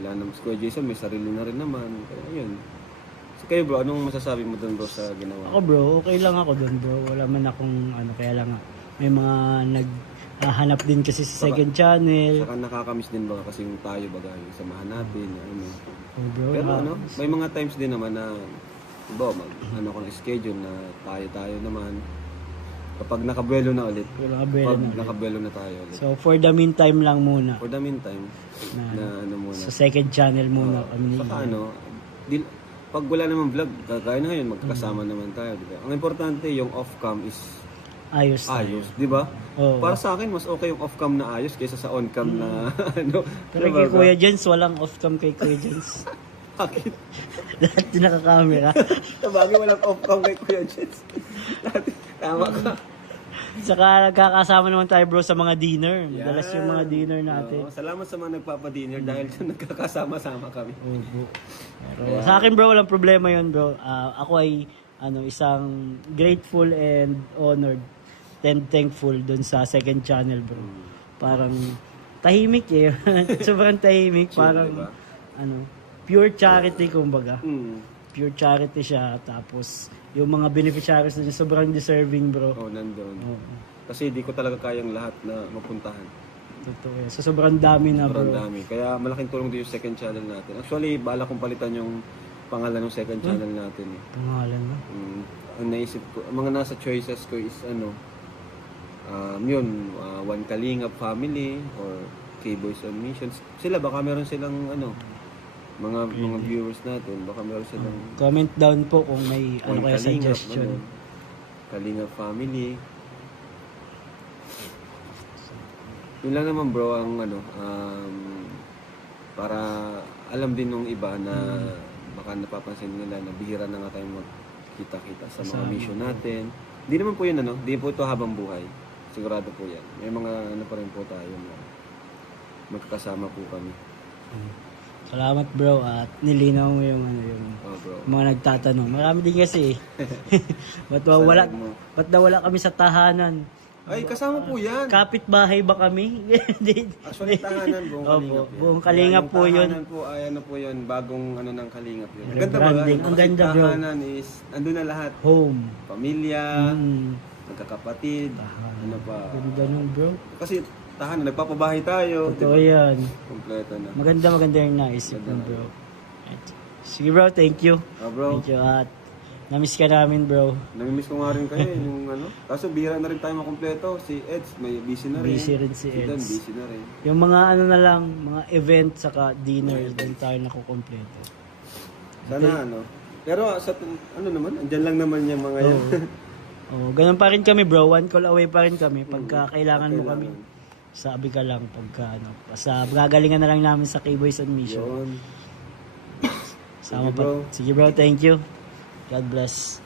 Wala naman. Si Kuya Jason may sarili na rin naman. Kaya yun. So kayo bro, anong masasabi mo doon bro sa ginawa? Ako bro, okay lang ako doon bro. Wala man akong ano, kaya lang nga, may mga naghahanap din kasi sa second channel. Saka nakakamiss din ba kasi yung tayo baga yung samahan natin. Ano. Oh, bro, Pero ano, may mga times din naman na Iba, mag, ano ko ng schedule na tayo-tayo naman. Kapag nakabuelo na ulit. Wala ka bela Kapag na. nakabuelo na tayo ulit. So for the meantime lang muna. For the meantime, Na, na ano muna. sa second channel muna kami ni Saka ano, di, pag wala naman vlog, kagaya na ngayon, magkasama Mm. naman tayo. Di ba? Ang importante, yung off-cam is Ayos. tayo. ayos, di ba? Oo. Para sa akin, mas okay yung off-cam na ayos kaysa sa on-cam na ano. Pero Di ba, kay? Kuya Jens, walang off-cam kay Kuya Jens. Bakit? Lahat din nakakamera. Sa bagay, walang off-cam kay Kuya Jets. Tama ka. Saka nagkakasama naman tayo bro sa mga dinner. Madalas yung mga dinner natin. Oo, salamat sa mga nagpapadinner dahil sa nagkakasama-sama kami. Opo. Pero sa akin bro, walang problema yun bro. Ah, ako ay ano isang grateful and honored and thankful dun sa second channel bro. Parang tahimik eh. Sobrang tahimik. Chill, parang diba? ano, pure charity kumbaga. Hmm. Pure charity siya. Tapos yung mga beneficiaries na sobrang deserving bro. Oh, nandun. Oo. Kasi di ko talaga kayang lahat na mapuntahan. Totoo yan. So sobrang dami na Sobrang bro. dami. Kaya malaking tulong din yung second channel natin. Actually, bala kong palitan yung pangalan ng second channel natin. eh. Pangalan mo. Mm, ang naisip ko, mga nasa choices ko is ano, um, yun, uh, One Kalingap Family or K-Boys on Missions. Sila, baka meron silang ano, mga mga viewers natin, baka meron silang Comment down po kung may ano kaya Kalingap, suggestion. ano, Kalingap Family. Yun lang naman bro, ang ano, um, para alam din ng iba na baka napapansin nila na bihira na nga tayong magkita-kita sa mga Kasama. mission natin. Hindi naman po yun ano, hindi po ito habang buhay. Sigurado po yan. May mga ano pa rin po tayo na magkakasama po kami. Salamat bro at nilinaw mo yung ano yung Oh bro. mga nagtatanong. Marami din kasi. eh. ba't wala ba't nawala kami sa tahanan? Ay, kasama po yan. Kapit-bahay ba kami? Actually, tahanan, buong Opo, kalingap yan. buong kalingap po yun. Tahanan po, ay ano po yun, bagong ano ng kalingap yun. Ang ganda ba? Ang ganda, bro. tahanan is, andun na lahat. Home. Pamilya, Mm. magkakapatid, ano pa. Ganda nun bro. Kasi tahanan, nagpapabahay tayo. Totoo diba? yan. Kompleto na. Maganda maganda yung naisip mo bro. Right. Sige bro, thank you. Ah bro, Thank you at namiss ka namin bro. namimiss ko nga rin kayo yung ano. Kaso bihira na rin tayo makompleto. Si Eds, may busy na rin. Busy rin si Dan, Eds. busy na rin. Yung mga ano na lang, mga event saka dinner, doon tayo nakukompleto. Sana ano. Pero sa ano naman, andyan lang naman yung mga yan. Oh, ganun pa rin kami bro, one call away pa rin kami pagka kailangan mo kami. Sabi ka lang pagka ano, basta gagalingan na lang namin sa K-Boys on Mission. Yun. Sama Sige, pa. bro. Sige bro, thank you. God bless.